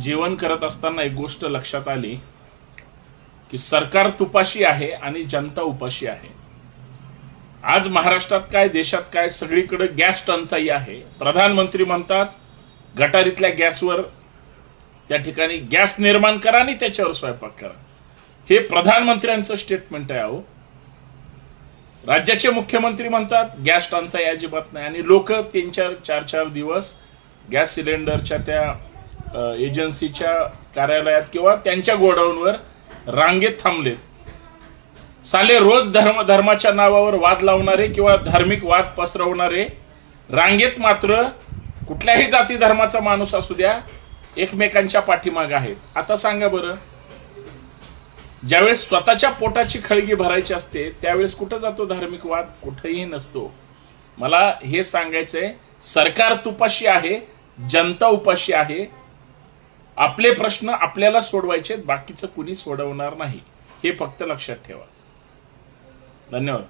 जेवण करत असताना एक गोष्ट लक्षात आली की सरकार तुपाशी आहे आणि जनता उपाशी आहे। आज महाराष्ट्रात काय देशात काय सगळीकडे गॅस टंचाई आहे। प्रधानमंत्री म्हणतात गटारीतल्या गॅसवर त्या ठिकाणी गॅस निर्माण करा आणि त्याच्यावर स्वयंपाक करा। हे प्रधानमंत्र्यांचं स्टेटमेंट आहे। अहो, राज्याचे मुख्यमंत्री म्हणतात गॅस टंचाई अजिबात नाही आणि लोक 3-4 दिवस गॅस सिलेंडरच्या त्या एजन्सीच्या कार्यालयात किंवा त्यांच्या गोडाऊनवर रांगेत थांबले। साले रोज धर्माच्या नावावर वाद लावणारे किंवा धार्मिक वाद पसरवणारे रांगेत मात्र कुठल्याही जाती धर्माचा माणूस असू द्या एकमेकांच्या पाठीमागे आहेत। आता सांगा बरं, ज्यावेळेस स्वतःच्या पोटाची खळगी भरायची असते त्यावेळेस कुठं जातो धार्मिक वाद? कुठेही नसतो। मला हे सांगायचंय, सरकार तुपाशी आहे, जनता उपाशी आहे। आपले प्रश्न आपल्याला सोडवायचे, बाकीचं कुणी सोडवणार नाही, हे फक्त लक्षात ठेवा। धन्यवाद।